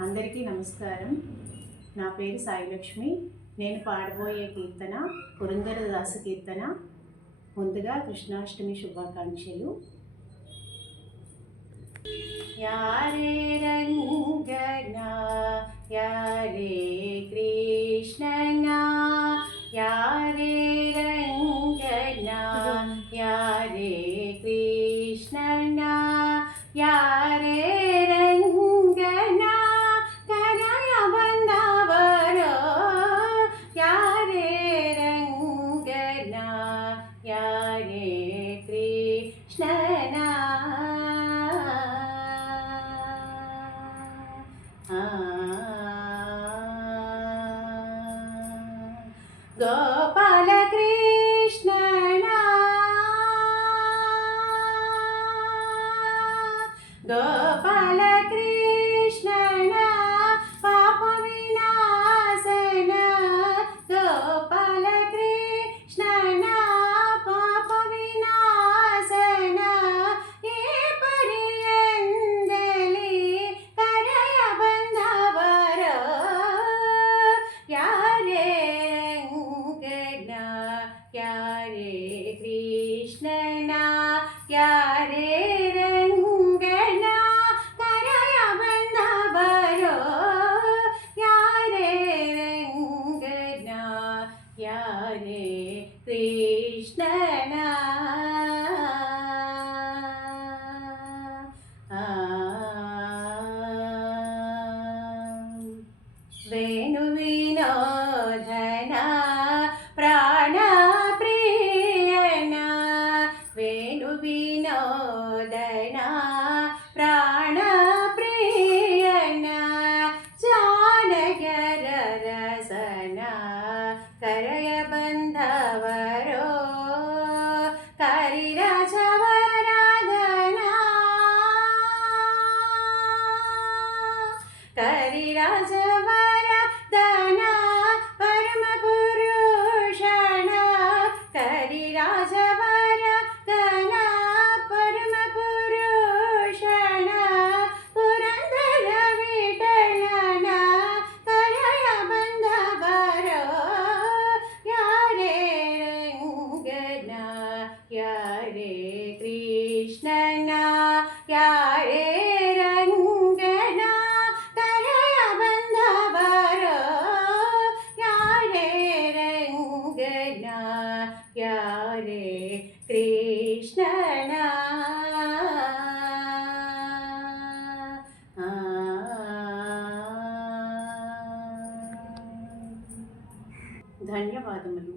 అందరికీ నమస్కారం. నా పేరు సాయిలక్ష్మి. నేను పాడబోయే కీర్తన పురంధరదాస కీర్తన ముందుగా కృష్ణాష్టమి శుభాకాంక్షలు. యారే రంగనా యారే కృష్ణనా యారే రంగనా యారే గోపాలకృష్ణ గోపాలకృష్ణ ક્યારે ಕರಿ ರಾಜವರ ದನ ధన్యవాదములు.